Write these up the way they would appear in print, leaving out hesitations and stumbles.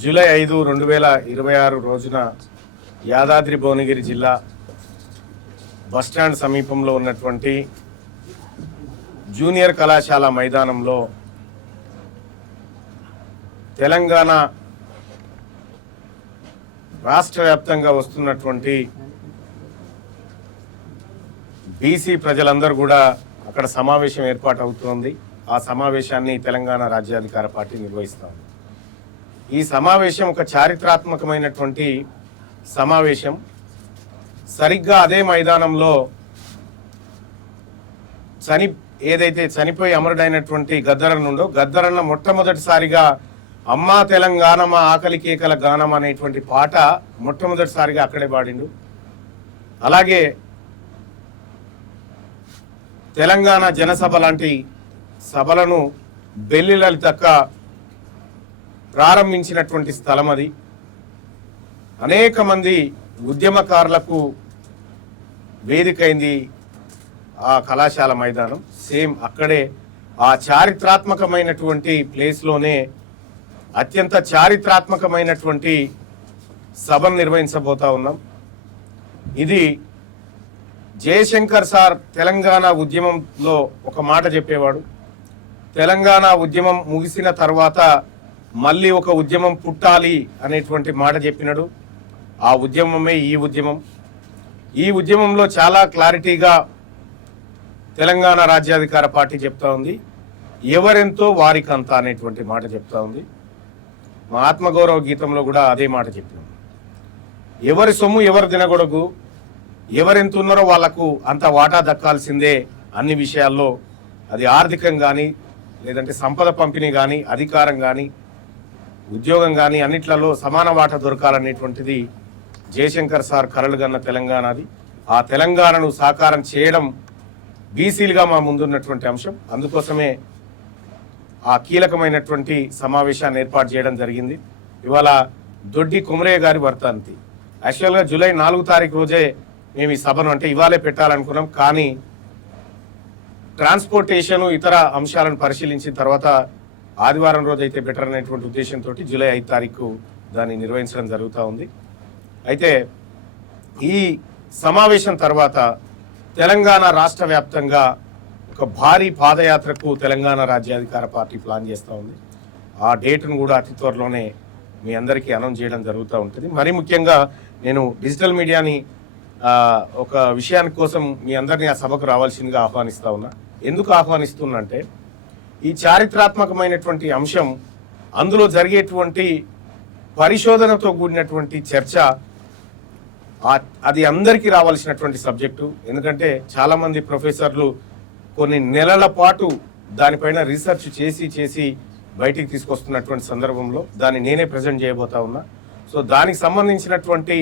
July 5, 2026 రోజున యాదాద్రి భువనగిరి జిల్లా bus stand సమీపంలో ఉన్నటువంటి జూనియర్ కళాశాల మైదానంలో తెలంగాణ రాష్ట్ర వ్యాప్తంగా వస్తున్నటువంటి బీసీ ప్రజలందరూ కూడా అక్కడ సమావేశం ఏర్పాటు అవుతోంది. ఆ సమావేశాన్ని తెలంగాణ రాజ్యాధికార పార్టీ నిర్వహిస్తోంది. ఈ సమావేశం ఒక చారిత్రాత్మకమైనటువంటి సమావేశం. సరిగ్గా అదే మైదానంలో ఏదైతే చనిపోయి అమరుడైనటువంటి గద్దరన్న ఉందో గద్దరన్న మొట్టమొదటిసారిగా అమ్మా తెలంగాణ మా ఆకలి కేకల గానం అనేటువంటి పాట మొట్టమొదటిసారిగా అక్కడే పాడిండు. అలాగే తెలంగాణ జనసభ లాంటి సభలను బెల్లి లలితక్క ప్రారంభించినటువంటి స్థలం అది. అనేక మంది ఉద్యమకారులకు వేదికైంది ఆ కళాశాల మైదానం. సేమ్ అక్కడే ఆ చారిత్రాత్మకమైనటువంటి ప్లేస్లోనే అత్యంత చారిత్రాత్మకమైనటువంటి సభను నిర్వహించబోతా ఉన్నాం. ఇది జయశంకర్ సార్ తెలంగాణ ఉద్యమంలో ఒక మాట చెప్పేవాడు. తెలంగాణ ఉద్యమం ముగిసిన తర్వాత మళ్ళీ ఒక ఉద్యమం పుట్టాలి అనేటువంటి మాట చెప్పినాడు. ఆ ఉద్యమమే ఈ ఉద్యమం. ఈ ఉద్యమంలో చాలా క్లారిటీగా తెలంగాణ రాజ్యాధికార పార్టీ చెప్తా ఉంది. ఎవరెంతో వారికంత అనేటువంటి మాట చెప్తా ఉంది. మా ఆత్మగౌరవ గీతంలో కూడా అదే మాట చెప్పినాం. ఎవరి సొమ్ము ఎవరు తినకూడదు, ఎవరెంత ఉన్నారో వాళ్లకు అంత వాటా దక్కాల్సిందే అన్ని విషయాల్లో. అది ఆర్థికం కానీ, లేదంటే సంపద పంపిణీ కానీ, అధికారం కానీ, ఉద్యోగం కానీ అన్నిట్లలో సమాన వాటా దొరకాలనేటువంటిది జయశంకర్ సార్ కలలుగన్న తెలంగాణది. ఆ తెలంగాణను సాకారం చేయడం బీసీలుగా మా ముందున్నటువంటి అంశం. అందుకోసమే ఆ కీలకమైనటువంటి సమావేశాన్ని ఏర్పాటు చేయడం జరిగింది. ఇవాళ దొడ్డి కుమరయ్య గారి వర్ధంతి. యాక్చువల్గా జూలై 4 తారీఖు రోజే మేము ఈ సభను అంటే ఇవాళే పెట్టాలనుకున్నాం. కానీ ట్రాన్స్పోర్టేషన్ ఇతర అంశాలను పరిశీలించిన తర్వాత ఆదివారం రోజు అయితే బెటర్ అనేటువంటి ఉద్దేశంతో జూలై 5 తారీఖు దాన్ని నిర్వహించడం జరుగుతూ ఉంది. అయితే ఈ సమావేశం తర్వాత తెలంగాణ రాష్ట్ర వ్యాప్తంగా ఒక భారీ పాదయాత్రకు తెలంగాణ రాజ్యాధికార పార్టీ ప్లాన్ చేస్తూ ఉంది. ఆ డేట్ను కూడా అతి త్వరలోనే మీ అందరికీ అనౌన్స్ చేయడం జరుగుతూ ఉంటుంది. మరీ ముఖ్యంగా నేను డిజిటల్ మీడియాని ఒక విషయాని కోసం మీ అందరినీ ఆ సభకు రావాల్సిందిగా ఆహ్వానిస్తూ ఉన్నా. ఎందుకు ఆహ్వానిస్తున్నా అంటే ఈ చారిత్రాత్మకమైనటువంటి అంశం, అందులో జరిగేటువంటి పరిశోధనతో కూడినటువంటి చర్చ, అది అందరికీ రావాల్సినటువంటి సబ్జెక్టు. ఎందుకంటే చాలామంది ప్రొఫెసర్లు కొన్ని నెలల పాటు దానిపైన రీసెర్చ్ చేసి బయటికి తీసుకొస్తున్నటువంటి సందర్భంలో దాన్ని నేనే ప్రజెంట్ చేయబోతా ఉన్నా. సో దానికి సంబంధించినటువంటి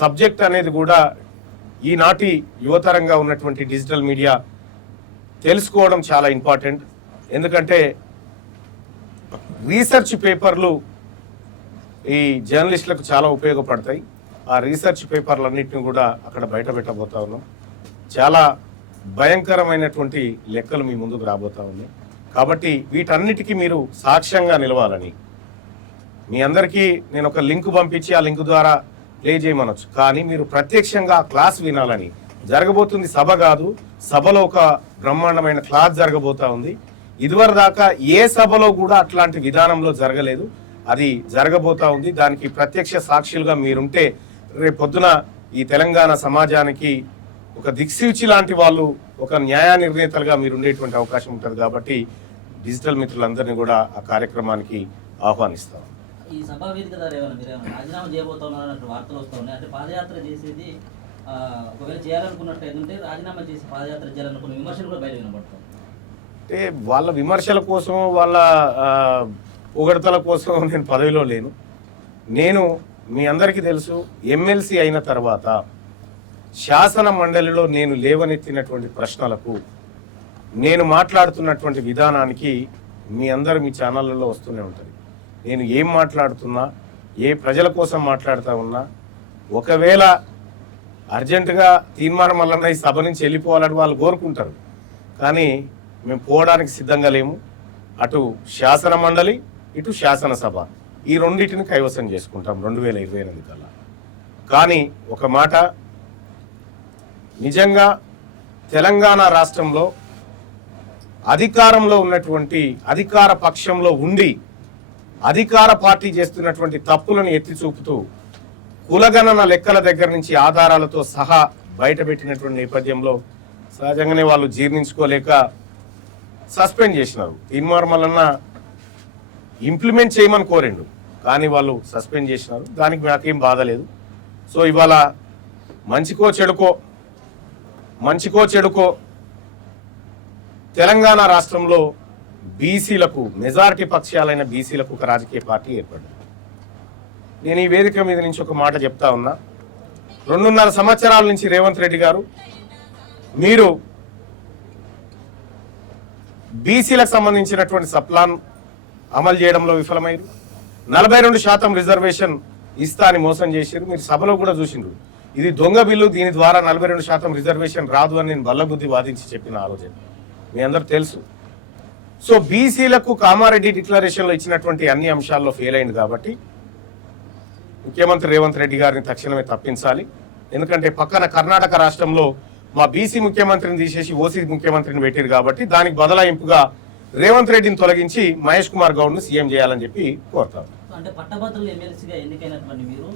సబ్జెక్ట్ అనేది కూడా ఈనాటి యువతరంగా ఉన్నటువంటి డిజిటల్ మీడియా తెలుసుకోవడం చాలా ఇంపార్టెంట్. ఎందుకంటే రీసెర్చ్ పేపర్లు ఈ జర్నలిస్టులకు చాలా ఉపయోగపడతాయి. ఆ రీసెర్చ్ పేపర్లన్నింటినీ కూడా అక్కడ బయట పెట్టబోతా ఉన్నాం. చాలా భయంకరమైనటువంటి లెక్కలు మీ ముందుకు రాబోతా ఉన్నాయి. కాబట్టి వీటన్నిటికీ మీరు సాక్ష్యంగా నిలవాలని మీ అందరికీ నేను ఒక లింక్ పంపించి ఆ లింక్ ద్వారా ప్లే చేయమనొచ్చు. కానీ మీరు ప్రత్యక్షంగా క్లాస్ వినాలని. జరగబోతుంది సభ కాదు, సభలో ఒక బ్రహ్మాండమైన క్లాస్ జరగబోతా ఉంది. ఇదివరకు దాకా ఏ సభలో కూడా అట్లాంటి విధానంలో జరగలేదు. అది జరగబోతా ఉంది. దానికి ప్రత్యక్ష సాక్షులుగా మీరుంటే రేపు పొద్దున ఈ తెలంగాణ సమాజానికి ఒక దిక్సూచి లాంటి వాళ్ళు, ఒక న్యాయ నిర్ణేతలుగా మీరు ఉండేటువంటి అవకాశం ఉంటుంది. కాబట్టి డిజిటల్ మిత్రులందరినీ కూడా ఆ కార్యక్రమానికి ఆహ్వానిస్తాం. ఈ సభా వేదిక ద్వారా రాజీనామా చేయబోతున్నారు వార్తలు వస్తూ ఉన్నాయి. అంటే పాదయాత్ర చేసేది ఒకవేళ చేయాలనుకున్నట్టు ఏంటంటే రాజీనామా చేసి పాదయాత్ర చేయాలనుకున్న విమర్శలు కూడా బయట వినబడతాయి. అంటే వాళ్ళ విమర్శల కోసం, వాళ్ళ పొగడతల కోసం నేను పదవిలో లేను. నేను మీ అందరికీ తెలుసు, ఎమ్మెల్సీ అయిన తర్వాత శాసన మండలిలో నేను లేవనెత్తినటువంటి ప్రశ్నలకు, నేను మాట్లాడుతున్నటువంటి విధానానికి మీ అందరు మీ ఛానళ్ళలో వస్తూనే ఉంటుంది. నేను ఏం మాట్లాడుతున్నా, ఏ ప్రజల కోసం మాట్లాడుతూ ఉన్నా, ఒకవేళ అర్జెంటుగా తీర్మానం వలన ఈ సభ నుంచి వెళ్ళిపోవాలని వాళ్ళు కోరుకుంటారు. కానీ మేము పోవడానికి సిద్ధంగా లేము. అటు శాసన మండలి, ఇటు శాసనసభ ఈ రెండింటిని కైవసం చేసుకుంటాం 2028 కల్లా. కానీ ఒక మాట, నిజంగా తెలంగాణ రాష్ట్రంలో అధికారంలో ఉన్నటువంటి అధికార పక్షంలో ఉండి అధికార పార్టీ చేస్తున్నటువంటి తప్పులను ఎత్తి చూపుతూ కులగణన లెక్కల దగ్గర నుంచి ఆధారాలతో సహా బయటపెట్టినటువంటి నేపథ్యంలో సహజంగానే వాళ్ళు జీర్ణించుకోలేక సస్పెండ్ చేసినారు. తీన్మార్ మల్లన్న ఇంప్లిమెంట్ చేయమని కోరిండు, కానీ వాళ్ళు సస్పెండ్ చేసినారు. దానికి నాకేం బాధ లేదు. సో ఇవాళ మంచికో చెడుకో తెలంగాణ రాష్ట్రంలో బీసీలకు, మెజారిటీ పక్షాలైన బీసీలకు ఒక రాజకీయ పార్టీ ఏర్పడింది. నేను ఈ వేదిక మీద నుంచి ఒక మాట చెప్తా ఉన్నా. 2.5 సంవత్సరాల నుంచి రేవంత్ రెడ్డి గారు మీరు బీసీలకు సంబంధించినటువంటి సప్లాన్ అమలు చేయడంలో విఫలమైంది. 42% రిజర్వేషన్ ఇస్తా అని మోసం చేశారు. మీరు సభలో కూడా చూసిండ్రు, ఇది దొంగ బిల్లు, దీని ద్వారా 42% రిజర్వేషన్ రాదు అని నేను బల్లబుద్ధి వాదించి చెప్పిన ఆలోచన మీ అందరూ తెలుసు. సో బీసీలకు కామారెడ్డి డిక్లరేషన్లో ఇచ్చినటువంటి అన్ని అంశాల్లో ఫెయిల్ అయింది. కాబట్టి ముఖ్యమంత్రి రేవంత్ రెడ్డి గారిని తక్షణమే తప్పించాలి. ఎందుకంటే పక్కన కర్ణాటక రాష్ట్రంలో మా బీసీ ముఖ్యమంత్రిని తీసేసి ఓసీ ముఖ్యమంత్రిని పెట్టారు. కాబట్టి దానికి బదలాయింపుగా రేవంత్ రెడ్డిని తొలగించి మహేష్ కుమార్ గౌడ్ను సీఎం చేయాలని చెప్పి కోరుతారు. అంటే పట్టభద్రులు ఎమ్మెల్సీగా ఎన్నికైనటువంటి మీరు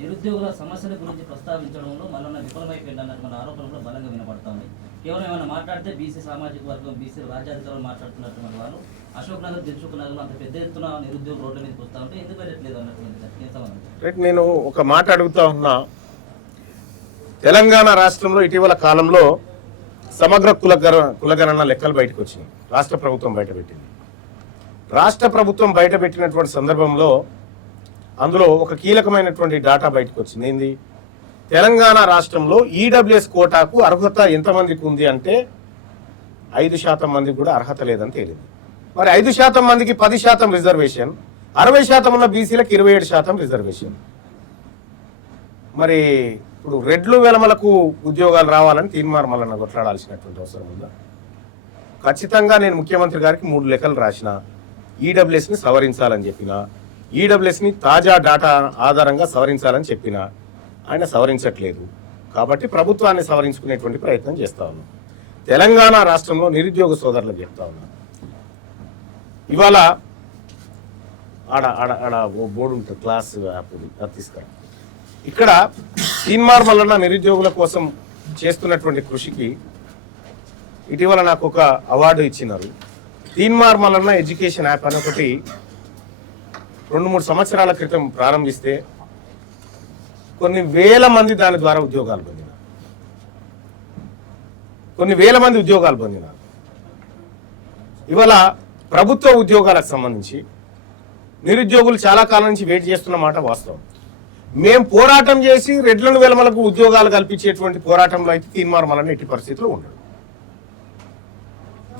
నిరుద్యోగుల సమస్యల గురించి ప్రస్తావించడంలో మళ్ళీ విఫలమైపోయింది అన్నటువంటి ఆరోపణలు బలంగా వినపడుతుంది. కేవలం ఏమైనా మాట్లాడితే బీసీ సామాజిక వర్గం, బీసీ రాజ్యాధికారులు మాట్లాడుతున్నటువంటి వాళ్ళు అశోక్ నగర్, దిల్సుఖ్ నగర్ అంత పెద్ద ఎత్తున నిరుద్యోగ రోడ్ల మీదకి వస్తూ ఉంటే ఎందుకు వెళ్ళట్లేదు అన్నటువంటి నేను ఒక మాట అడుగుతా ఉన్నా. తెలంగాణ రాష్ట్రంలో ఇటీవల కాలంలో సమగ్ర కులగణన లెక్కలు బయటకు వచ్చినాయి. రాష్ట్ర ప్రభుత్వం బయటపెట్టింది. రాష్ట్ర ప్రభుత్వం బయటపెట్టినటువంటి సందర్భంలో అందులో ఒక కీలకమైనటువంటి డాటా బయటకు వచ్చింది. ఏంది? తెలంగాణ రాష్ట్రంలో ఈడబ్ల్యూఎస్ కోటాకు అర్హత ఎంతమందికి ఉంది అంటే 5% మందికి కూడా అర్హత లేదని తేలింది. మరి 5% మందికి 10% రిజర్వేషన్, 60% ఉన్న బీసీలకు 27% రిజర్వేషన్. మరి ఇప్పుడు రెడ్లు వెలమలకు ఉద్యోగాలు రావాలని తీన్మార్ మల్లన్న కొట్లాడాల్సినటువంటి అవసరం ఉందా? ఖచ్చితంగా నేను ముఖ్యమంత్రి గారికి 3 లెక్కలు రాసిన, ఈడబ్ల్యూఎస్ని సవరించాలని చెప్పిన, ఈడబ్ల్యూఎస్ని తాజా డాటా ఆధారంగా సవరించాలని చెప్పిన, ఆయన సవరించట్లేదు. కాబట్టి ప్రభుత్వాన్ని సవరించుకునేటువంటి ప్రయత్నం చేస్తా ఉన్నాం. తెలంగాణ రాష్ట్రంలో నిరుద్యోగ సోదరులకు చెప్తా ఉన్నాం. ఇవాళ ఆడ ఆడ ఆడ ఓ బోర్డు ఉంటుంది, క్లాస్ యాప్ అది తీసుకురా. ఇక్కడ తీన్మార్ మల్లన్న నిరుద్యోగుల కోసం చేస్తున్నటువంటి కృషికి ఇటీవల నాకు ఒక అవార్డు ఇచ్చినారు. తీన్మార్ మల్లన్న ఎడ్యుకేషన్ యాప్ అని ఒకటి 2-3 సంవత్సరాల క్రితం ప్రారంభిస్తే కొన్ని వేల మంది దాని ద్వారా ఉద్యోగాలు పొందినారు. ఇవాళ ప్రభుత్వ ఉద్యోగాలకు సంబంధించి నిరుద్యోగులు చాలా కాలం నుంచి వెయిట్ చేస్తున్న మాట వాస్తవం. మేము పోరాటం చేసి రెడ్లను వెలమలకు ఉద్యోగాలు కల్పించేటువంటి పోరాటంలో అయితే తీన్మార్ మల్లన్న ఎట్టి పరిస్థితుల్లో ఉండడు.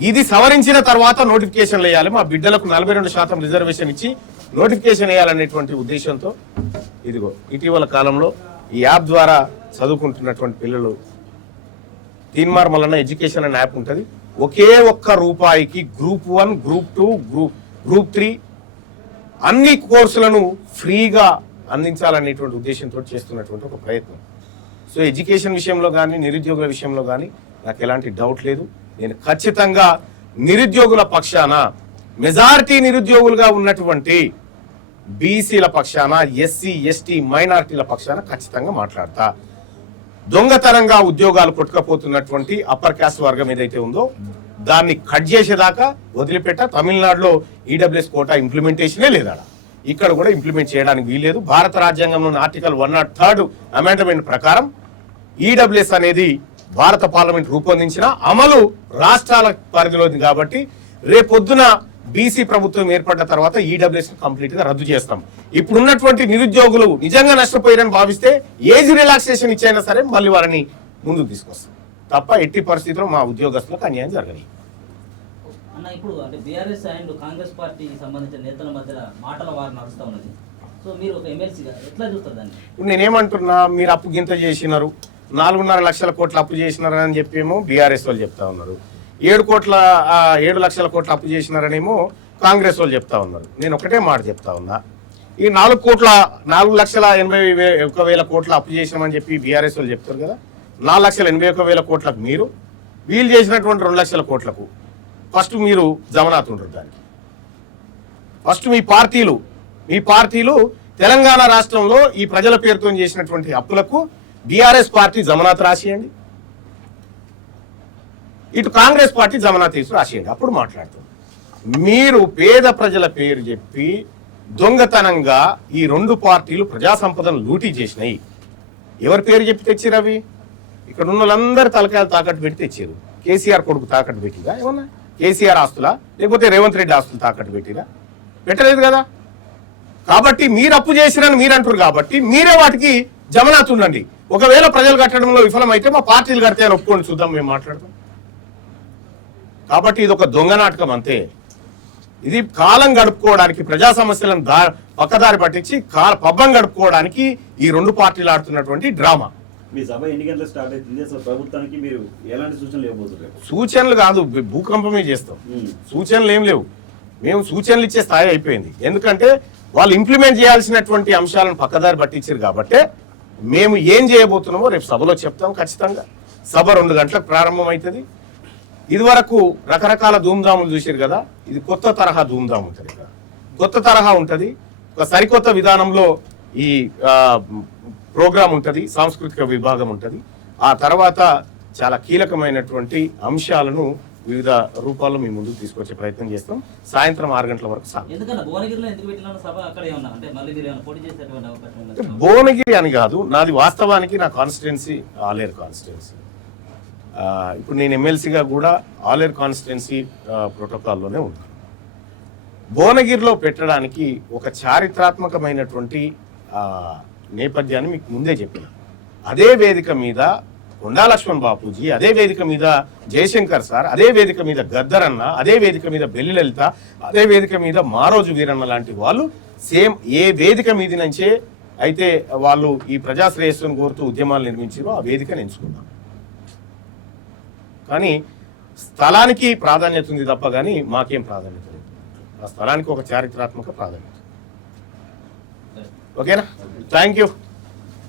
ఇది సవరించిన తర్వాత నోటిఫికేషన్లు వేయాలి, మా బిడ్డలకు 42% రిజర్వేషన్ ఇచ్చి నోటిఫికేషన్ వేయాలనేటువంటి ఉద్దేశంతో ఇదిగో ఇటీవల కాలంలో ఈ యాప్ ద్వారా చదువుకుంటున్నటువంటి పిల్లలు తీన్మార్ మల్లన్న ఎడ్యుకేషన్ అనే యాప్ ఉంటుంది. ఒకే ఒక్క రూపాయికి గ్రూప్ 1, గ్రూప్ 2, గ్రూప్ 3 అన్ని కోర్సులను ఫ్రీగా అందించాలనేటువంటి ఉద్దేశంతో చేస్తున్నటువంటి ఒక ప్రయత్నం. సో ఎడ్యుకేషన్ విషయంలో కానీ నిరుద్యోగుల విషయంలో కానీ నాకు ఎలాంటి డౌట్ లేదు. నేను ఖచ్చితంగా నిరుద్యోగుల పక్షాన, మెజారిటీ నిరుద్యోగులుగా ఉన్నటువంటి బీసీల పక్షాన, ఎస్సీ ఎస్టీ మైనారిటీల పక్షాన ఖచ్చితంగా మాట్లాడతా. దొంగతనంగా ఉద్యోగాలు కొట్టుకపోతున్నటువంటి అప్పర్ క్యాస్ట్ వర్గం ఏదైతే ఉందో దాన్ని కట్ చేసేదాకా వదిలిపెట్ట. తమిళనాడులో ఈడబ్ల్యూఎస్ కోటా ఇంప్లిమెంటేషనే లేదా, ఇక్కడ కూడా ఇంప్లిమెంట్ చేయడానికి వీల్లేదు. భారత రాజ్యాంగంలోని ఆర్టికల్ 103 అమెండ్మెంట్ ప్రకారం ఈడబ్ల్యూఎస్ అనేది భారత పార్లమెంట్ రూపొందించిన అమలు రాష్ట్రాల పరిధిలోది. కాబట్టి రేపొద్దున బీసీ ప్రభుత్వం ఏర్పడ్డ తర్వాత ఈడబ్ల్యూఎస్ కంప్లీట్ గా రద్దు చేస్తాం. ఇప్పుడున్నటువంటి నిరుద్యోగులు నిజంగా నష్టపోయారని భావిస్తే ఏజ్ రిలాక్సేషన్ ఇచ్చైనా సరే మళ్ళీ వారిని ముందుకు తీసుకొస్తాం తప్ప ఎట్టి పరిస్థితుల్లో మా ఉద్యోగస్తులకు అన్యాయం జరగని. అన్న, ఇప్పుడు అంటే బీఆర్ఎస్ అండ్ కాంగ్రెస్ పార్టీకి సంబంధించిన నేతల మధ్య మాటల వారు నడుస్తూ ఉన్నది. సో మీరు ఒక ఎమ్మెల్సీగా ఎట్లా చూస్తారు దాన్ని? ఇప్పుడు నేనేమంటున్నా, మీరు అప్పు గింత చేసినారు, 4.5 లక్షల కోట్ల అప్పు చేసినారని చెప్పేమో బీఆర్ఎస్ వాళ్ళు చెప్తా ఉన్నారు. 7 లక్షల కోట్ల అప్పు చేసినారనేమో కాంగ్రెస్ వాళ్ళు చెప్తా ఉన్నారు. నేను ఒకటే మాట చెప్తా ఉన్నా, ఈ 4,81,000 కోట్ల అప్పు చేసినామని చెప్పి బీఆర్ఎస్ వాళ్ళు చెప్తారు కదా, 4,81,000 కోట్లకు మీరు వీళ్ళు చేసినటువంటి 2 లక్షల కోట్లకు ఫస్ట్ మీరు జమనాథ్ ఉండరు దానికి. ఫస్ట్ మీ పార్టీలు తెలంగాణ రాష్ట్రంలో ఈ ప్రజల పేరుతో చేసినటువంటి అప్పులకు బీఆర్ఎస్ పార్టీ జమనాథ్ రాసియండి, ఇటు కాంగ్రెస్ పార్టీ జమనాథ్ తీసి రాసియండి, అప్పుడు మాట్లాడతాం. మీరు పేద ప్రజల పేరు చెప్పి దొంగతనంగా ఈ 2 పార్టీలు ప్రజా సంపదను లూటీ చేసినాయి. ఎవరి పేరు చెప్పి తెచ్చిరు అవి? ఇక్కడ ఉన్న వాళ్ళందరూ తలకాయలు తాకట్టు పెట్టి తెచ్చారు. కేసీఆర్ కొడుకు తాకట్టు పెట్టిరా ఏమన్నా? కేసీఆర్ ఆస్తులా లేకపోతే రేవంత్ రెడ్డి ఆస్తులు తాకట్టు పెట్టిరా? పెట్టలేదు కదా. కాబట్టి మీరు అప్పు చేసిరని మీరు అంటారు కాబట్టి మీరే వాటికి జమనాథ్ ఉండండి. ఒకవేళ ప్రజలు కట్టడంలో విఫలమైతే మా పార్టీలు కడితే అని ఒప్పుకోండి, చూద్దాం, మేము మాట్లాడతాం. కాబట్టి ఇది ఒక దొంగ నాటకం అంతే. ఇది కాలం గడుపుకోవడానికి, ప్రజా సమస్యలను పక్కదారి పట్టించి పబ్బం గడుపుకోవడానికి ఈ 2 పార్టీలు ఆడుతున్నటువంటి డ్రామా. మీ సభ ఎన్ని గంటలకు స్టార్ట్ అవుతుంది? అసలు ప్రభుత్వానికి మీరు ఎలాంటి సూచనలు ఇవ్వబోతున్నారు? సూచనలు కాదు, భూకంపమే చేస్తాం. సూచనలు ఏం లేవు. మేము సూచనలు ఇచ్చే స్థాయి అయిపోయింది. ఎందుకంటే వాళ్ళు ఇంప్లిమెంట్ చేయాల్సినటువంటి అంశాలను పక్కదారి పట్టించారు కాబట్టి మేము ఏం చేయబోతున్నామో రేపు సభలో చెప్తాం ఖచ్చితంగా. సభ 2 గంటలకు ప్రారంభం అవుతుంది. ఇదివరకు రకరకాల ధూమ్ధాములు చూసారు కదా, ఇది కొత్త తరహా ధూమ్ధాం ఉంటుంది. ఇక్కడ కొత్త తరహా ఉంటుంది, ఒక సరికొత్త విధానంలో ఈ ప్రోగ్రాం ఉంటుంది, సాంస్కృతిక విభాగం ఉంటుంది. ఆ తర్వాత చాలా కీలకమైనటువంటి అంశాలను వివిధ రూపాల్లో మీ ముందుకు తీసుకొచ్చే ప్రయత్నం చేస్తాం. సాయంత్రం 6 గంటల వరకు సభ. భువనగిరి అని కాదు, నాది వాస్తవానికి నా కాన్స్టిట్యున్సీ ఆలేరు కాన్స్టిట్యున్సీ. ఇప్పుడు నేను ఎమ్మెల్సీగా కూడా ఆలేరు కాన్స్టిట్యున్సీ ప్రోటోకాల్లోనే ఉన్నాను. భువనగిరిలో పెట్టడానికి ఒక చారిత్రాత్మకమైనటువంటి నేపథ్యాన్ని మీకు ముందే చెప్పిన. అదే వేదిక మీద కొండా లక్ష్మణ్ బాపూజీ, అదే వేదిక మీద జయశంకర్ సార్, అదే వేదిక మీద గద్దరన్న, అదే వేదిక మీద బెల్లి లలిత, అదే వేదిక మీద మారోజు వీరన్న లాంటి వాళ్ళు సేమ్ ఏ వేదిక మీద నుంచే అయితే వాళ్ళు ఈ ప్రజాశ్రేయస్సును కోరుతూ ఉద్యమాలు నిర్మించారో ఆ వేదికను ఎంచుకున్నాం. కానీ స్థలానికి ప్రాధాన్యత ఉంది తప్ప కానీ మాకేం ప్రాధాన్యత లేదు. ఆ స్థలానికి ఒక చారిత్రాత్మక ప్రాధాన్యత. ఓకేనా? Thank you.